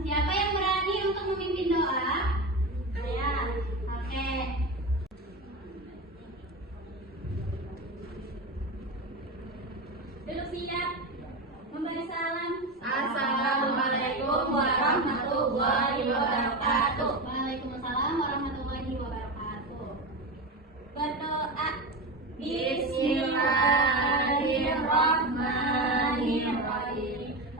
Siapa yang berani untuk memimpin doa? Saya. Oke. Duduk siap. Memberi salam. Assalamualaikum warahmatullahi wabarakatuh. Waalaikumsalam warahmatullahi wabarakatuh. Berdoa. Bismillahirrahmanirrahim.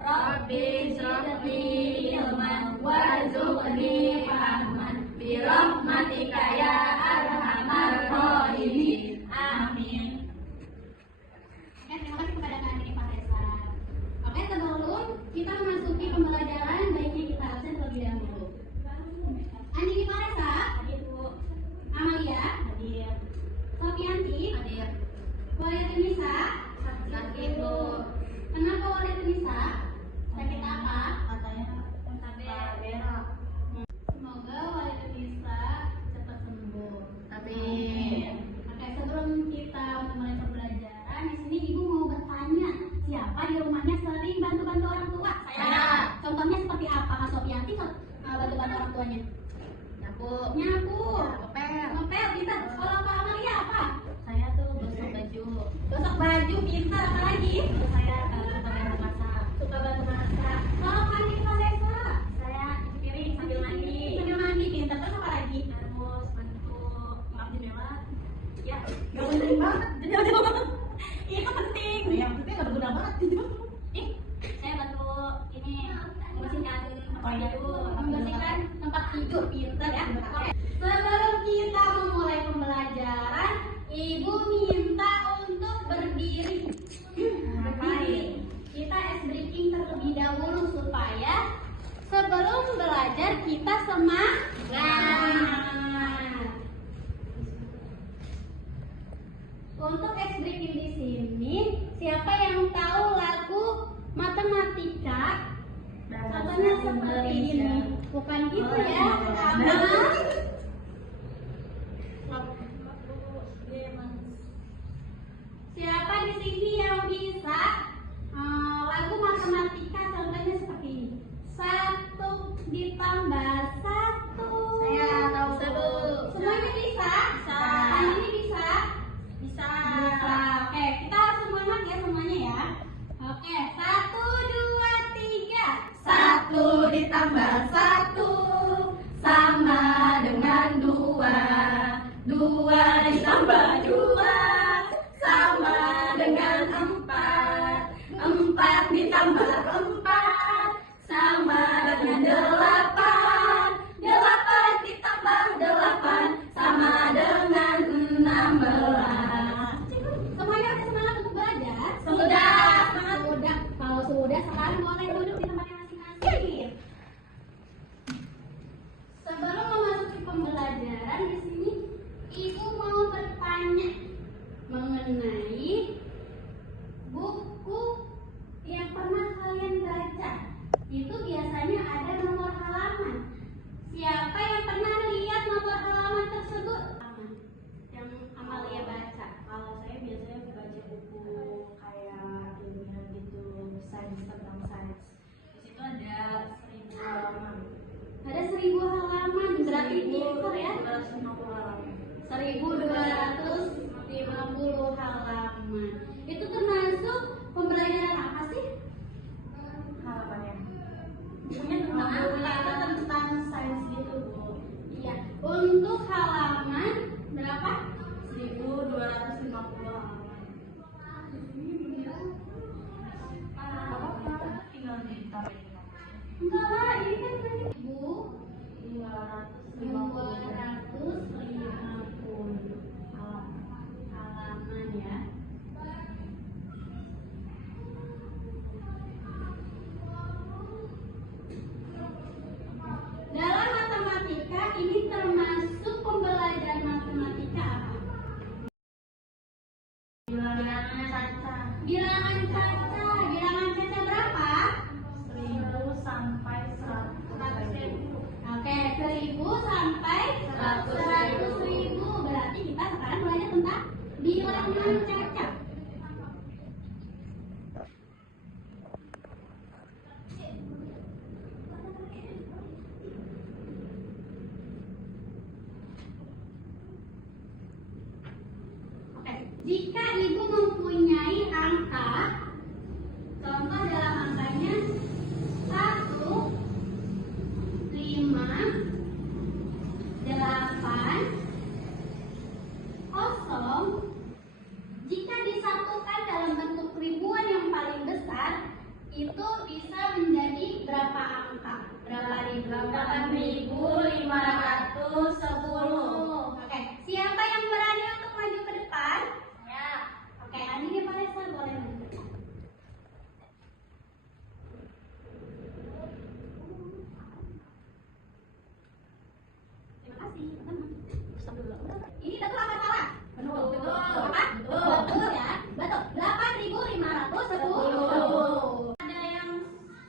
Rabbi shrahli ilman warzuqni fahman birahmatika ya arhamar rahimin. Amin. Oke, terima kasih kepada Kak Andini Faresa. Oke, sebelum kita memasuki pembelajaran, baiknya kita absen terlebih dahulu. Andini Faresa, hadir Bu. Amalia, hadir. Sofianti, hadir. Waliatun Nisa, sakit Bu. Kenapa Waliatun Nisa? Sakit apa? Katanya berak. Semoga Waliatun Nisa cepat sembuh. Amin. Oke, sebelum kita mulai pembelajaran, di sini Ibu mau bertanya, siapa di rumahnya sering bantu-bantu orang tua? Saya. Contohnya seperti apa, Kak Sofianti? Bantu-bantu orang tuanya? Nyapu, ngepel, pintar. Kalau Kak Amalia apa? Saya tuh gosok baju. Gosok baju, pintar. Apa lagi? Saya suka bantu masak. Suka bantu masak. Kalau Kak Andini Faresa? Saya cuci piring sambil mandi. Sambil mandi, pintar. Terus apa lagi? Terus bantu maaf jendela. Ya, Gak penting banget. Itu penting. yang penting gak berguna banget gitu. Ih, Saya bantu ini membersihkan membersihkan tempat tidur, pintar ya. Oke. Sebelum kita memulai pembelajaran, Ibu minta untuk berdiri. Berdiri. Kita ice breaking terlebih dahulu supaya sebelum belajar kita semangat. Untuk ice breaking di sini, siapa yang tahu lagu matematika? Contohnya seperti ini. Bukan gitu ya, sama. Siapa di sini yang bisa lagu matematika? Contohnya seperti ini. 1 ditambah 1. Saya tahu. Semuanya bisa? Bisa. Ini bisa? Bisa. Bisa. Oke, kita harus semangat ya semuanya ya. Oke, 1, 2, 3. 1 ditambah 1 sama dengan 2. 2 ditambah 2 sama dengan 4. 4 ditambah 4 sama dengan 8. 8 ditambah 8 sama dengan 16. Semuanya udah semangat untuk belajar? Sudah. Sudah. Kalau sudah, sekarang boleh duduk di tempatnya masing-masing. Sebelum memasuki pembelajaran di sini, Ibu mau bertanya mengenai buku yang pernah kalian baca. Itu biasanya ada nomor halaman. Siapa yang pernah lihat nomor halaman tersebut? Yang Amalia baca. Kalau saya biasanya baca buku kayak ilmiah gitu, sains tentang sains. Di situ ada 1000 halaman. Ada 1000 halaman, berarti pintar ya. 250 halaman. 1250 halaman. Itu termasuk pembelajaran apa sih? Halamannya. Bukunya tentang apa? Tentang sains gitu, Bu. Iya. Untuk halaman berapa? 1250 halaman. Apa-apa, tinggal ditambahin. Enggak lah, ini kan tadi 250 halaman ya. Dalam matematika ini termasuk pembelajaran matematika apa? Bilangan caca. Bilangan caca. Bilangan caca berapa? 1000 sampai 100.000. Oke, 1000 sampai 100.000. Berarti kita sekarang belajar tentang bilangan caca. Jika ibu mempunyai angka, contoh dalam angkanya 1, 5, 8, 0. Jika disatukan dalam bentuk ribuan yang paling besar, itu bisa menjadi berapa angka? Berapa ribu? 8.510. Oke, siapa yang berani untuk maju ke depan? Ya. Oke, Andini Vanessa boleh maju. Terima kasih. Ini betul apa salah? Betul. Apa? Betul ya. Betul. 8.510. Ada yang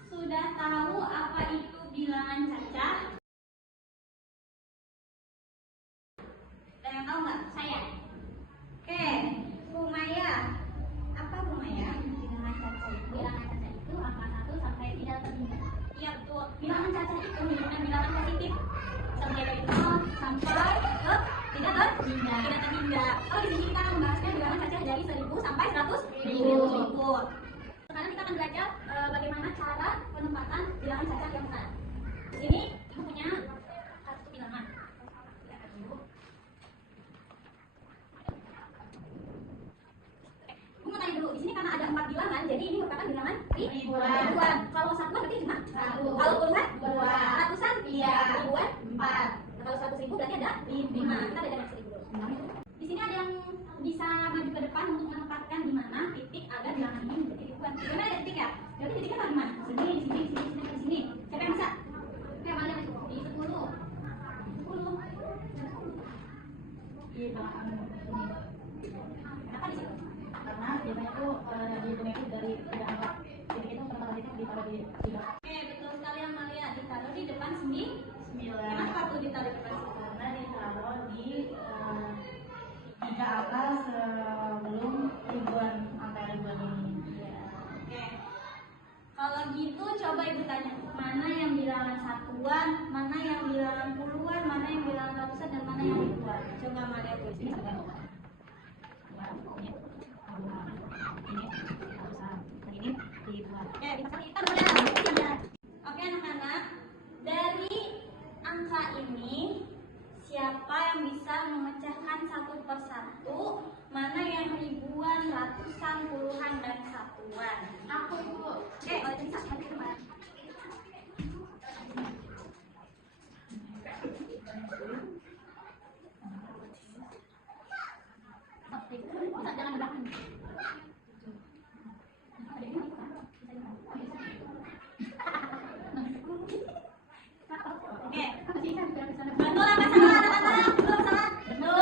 sudah tahu apa itu bilangan cacat? Ada yang tahu nggak? Saya. Oke, Bu Maya. Apa Bu Maya? Bilangan cacat itu. Bilangan cacat itu angka 1 sampai tidak terhingga. Iya betul. Bilangan cacat itu merupakan bilangan positif. Sampai dari 0 sampai ke tidak terhingga. Tidak terhingga. Oh, di sini kita akan membahasnya bilangan cacat dari 1000 sampai 100.000. Sekarang kita akan belajar bagaimana cara penempatan bilangan cacat yang benar. Di sini ibu punya satu bilangan. Ibu mau tanya dulu, di sini karena ada 4 bilangan, jadi ini merupakan bilangan ribuan. Kalau satuan berarti cuma 1. Kalau puluhan 2. Ratusan 3. Ribuan 4. Kalau 100.000 berarti ada 5. Kita belajar yang 1000 dulu. Di sini ada yang bisa maju ke depan untuk menempatkan di mana titik agar bilangan ini menjadi ribuan. Gimana ada titik ya? Berarti titiknya di mana? Sini, di sini, di sini, di sini. Siapa yang bisa? Oke, mana di 10. 10. Di belakang ini. Kenapa di situ? Karena biasanya tuh di dunia itu dari tiga angka. Jadi itu pertama-tama ditaruh di 3. Oke, betul sekali Amalia. Ditaruh di depan sini. 9. Kenapa tuh ditaruh di depan sini? Karena ditaruh di 3 angka sebelum ribuan, angka ribuan ini. Oke. Kalau gitu coba ibu tanya, mana yang bilangan satuan, mana yang bilangan puluhan, mana yang bilangan ratusan, dan mana yang ribuan. Coba Amalia tulis ini. Oke, kita mulai. Oke anak-anak, dari angka ini siapa yang bisa memecahkan satu persatu, mana yang ribuan, ratusan, puluhan, dan satuan? Aku ibu. Oke, kalau bisa maju ke depan. Jangan belakang. Oke, betul apa salah anak-anak? Betul apa salah? Betul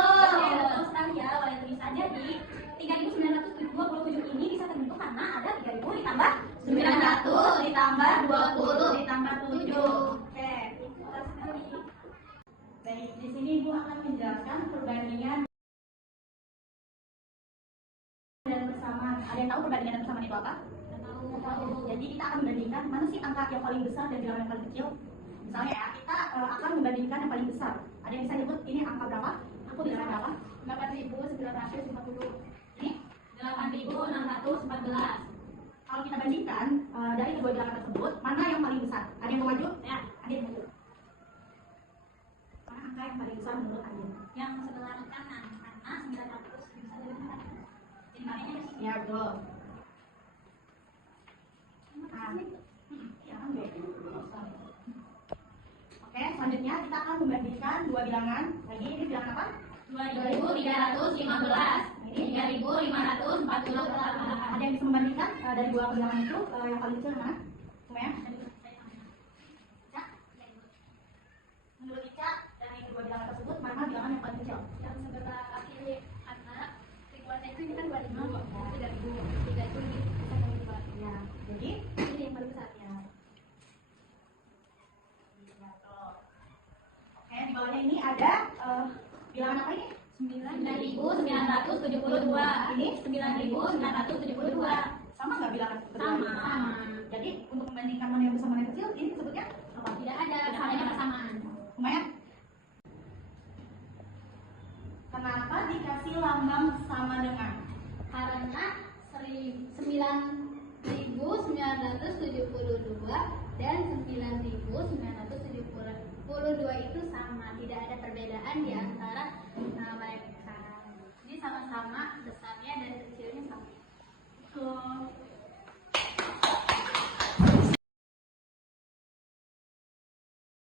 sekali ya, boleh tulis saja di 3.927 ini bisa terbentuk karena ada 3.000 ditambah 900 ditambah 20 ditambah 7. Oke, pintar sekali. Baik, di sini Ibu akan menjelaskan perbandingan dan persamaan. Ada yang tahu perbandingan dan persamaan itu apa? Tahu. Jadi kita akan membandingkan mana sih angka yang paling besar dan bilangan yang paling kecil. Misalnya ya, kita akan membandingkan yang paling besar. Ada yang bisa nyebut ini angka berapa? Aku bilang berapa? 8.940. Ini 8.614. kalau kita bandingkan dari kedua bilangan tersebut, mana yang paling besar? Ada yang mau maju? Ya, Ada yang maju. Mana angka yang paling besar menurut Anda? yang sebelah kanan karena 900 bisa lebih besar. Jadi makanya di sini. Ya, betul. Ya, kan, Bu? Oke, selanjutnya kita akan membandingkan dua bilangan. Lagi ini bilangan apa? 2.315. Ini 3.548. Ada yang bisa membandingkan dari dua bilangan itu yang paling kecil mana? Semua ya? Ica? Menurut Ica, dari kedua bilangan tersebut mana bilangan yang paling kecil? Yang sebelah kiri kanan ribuannya itu ini kan 25, 3.000 itu bisa jadi 2. Ya, jadi Ini yang paling besar ya. oke, di bawahnya ini ada bilangan apa ini? 9.972. Ini 9.972. sama nggak bilangan? Sama. Jadi untuk membandingkan mana yang besar mana yang kecil, ini disebutnya apa? Tidak ada salahnya persamaan. Lumayan. Kenapa dikasih lambang sama dengan? karena 9.972 dan 9.972 itu sama, tidak ada perbedaan di antara mereka. Jadi sama-sama besarnya dan kecilnya sama.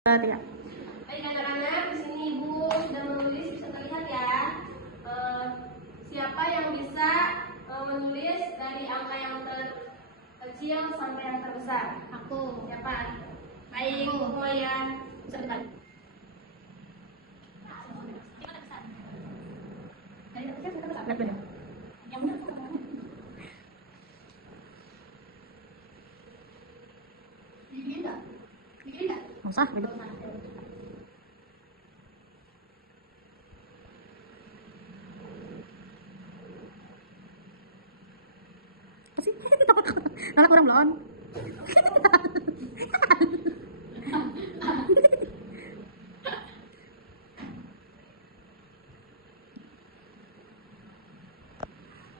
Ya. Baik anak-anak, di sini Ibu sudah menulis, bisa terlihat ya. Siapa yang bisa menulis dari angka yang terkecil sampai yang terbesar? Aku. Siapa? Baik, Aku. Maya. Bisa depan. Lihat benar. Yang benar. Bikinin nggak? Bikinin nggak? Nggak usah, ribet. Apa sih? Takut. Nolak kurang belum?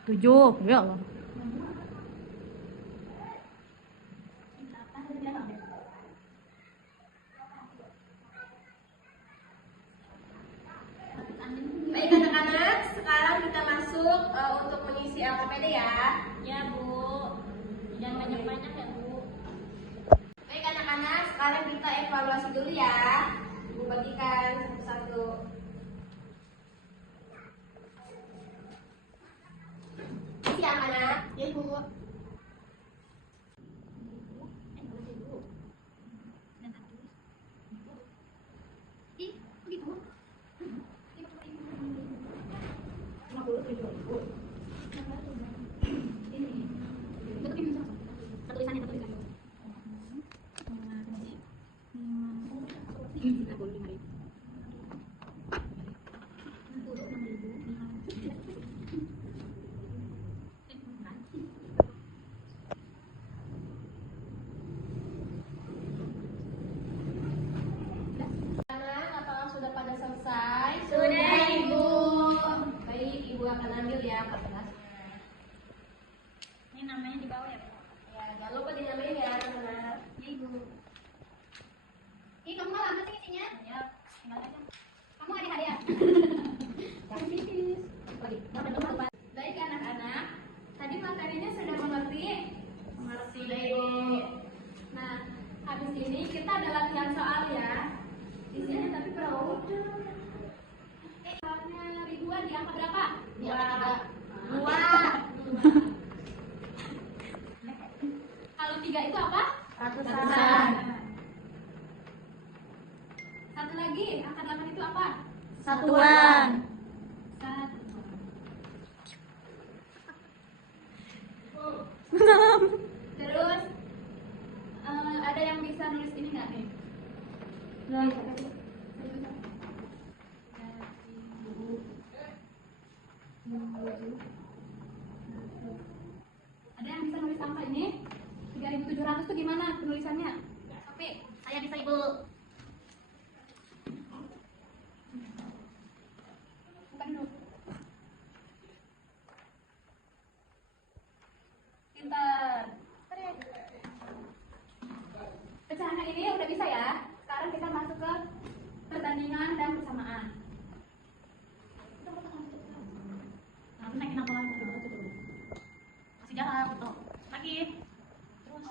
Tujuh, ya Allah. Baik anak-anak, sekarang kita masuk untuk mengisi LKPD ya. Ya Bu, jangan banyak-banyak ya Bu. Baik anak-anak, sekarang kita evaluasi dulu ya. Ibu bagikan satu-satu. Siap anak. Ya Bu. Ih, kok gitu? Anak, apakah sudah pada selesai? Sudah, Ibu. Baik, Ibu akan ambil ya kertasnya. Ini namanya di bawah ya Bu. Ya, jangan lupa dinamain ya anak-anak. Ya Ibu. Ih, kamu malah apa sih isinya? Ya, tinggal aja. Kamu ada hadiah? Jangan tipis. Lagi. Baik anak-anak, tadi materinya sudah mengerti? Mengerti, Ibu. Nah, habis ini kita ada latihan soal ya. Di sini tapi berapa? Soalnya ribuan di angka berapa? Di angka tiga. Dua. Kalau tiga itu apa? Ratusan. Satu lagi, angka 8 itu apa? Satuan. Satu. Terus ada yang bisa nulis ini nggak nih? Ada yang bisa nulis angka ini? 3.700 itu gimana penulisannya? Oke, Saya bisa Ibu. bukan dulu. Pintar. Pecahannya ini udah bisa ya. Sekarang kita masuk ke perbandingan dan persamaan. Nah, naikin apa lagi? Kasih jarak, betul. Lagi. Terus.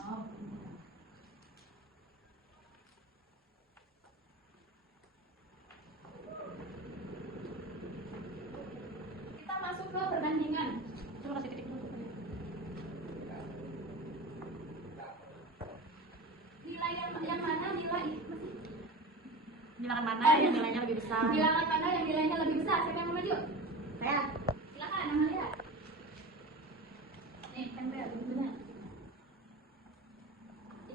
Kita masuk ke perbandingan. Terus kasih titik dulu. Nilai yang mana nilai? Bilangan mana yang nilainya lebih besar? Bilangan mana yang nilainya lebih besar? Siapa yang mau maju? Saya. Silakan, Amalia. Nih, tempel, benar.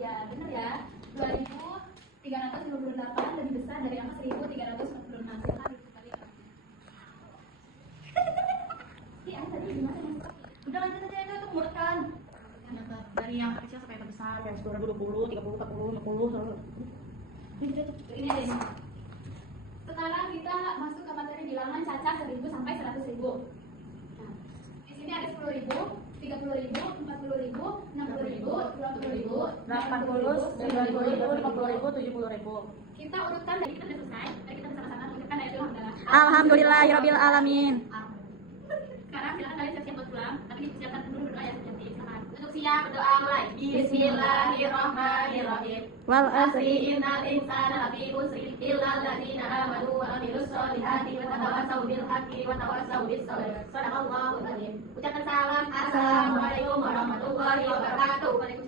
Ya, benar ya. 2.358 lebih besar dari angka 1.346. Silakan dikalikan. Iya, tadi gimana yang Udah lanjut aja itu untuk murutkan. Dari yang kecil sampai yang terbesar, dari 2020, 30, 40, 50, terus. ini deh. Sekarang kita masuk ke materi bilangan cacah 1.000 sampai 100.000. Nah, di sini Ini ada 10.000, 30.000, 40.000, 60.000, 20.000, 80, 90.000, 50.000, 70.000. Kita urutkan dari kita sudah selesai. Mari kita bersama-sama mengucapkan la ilaha illallah. Alhamdulillahirabbil alamin. Sekarang silakan kalian siap-siap buat pulang, tapi dipersiapkan dulu berdoa ya seperti silakan. Untuk siap berdoa mulai. Bismillahirrahmanirrahim. Wal Asri innal insana lafi khusr illa alladziina aamanu wa 'amilus sholihati wa tawassaw bil haqqi wa tawassaw bis sabr. Shadaqallahul azim. Ucapkan salam. Assalamualaikum warahmatullahi wabarakatuh.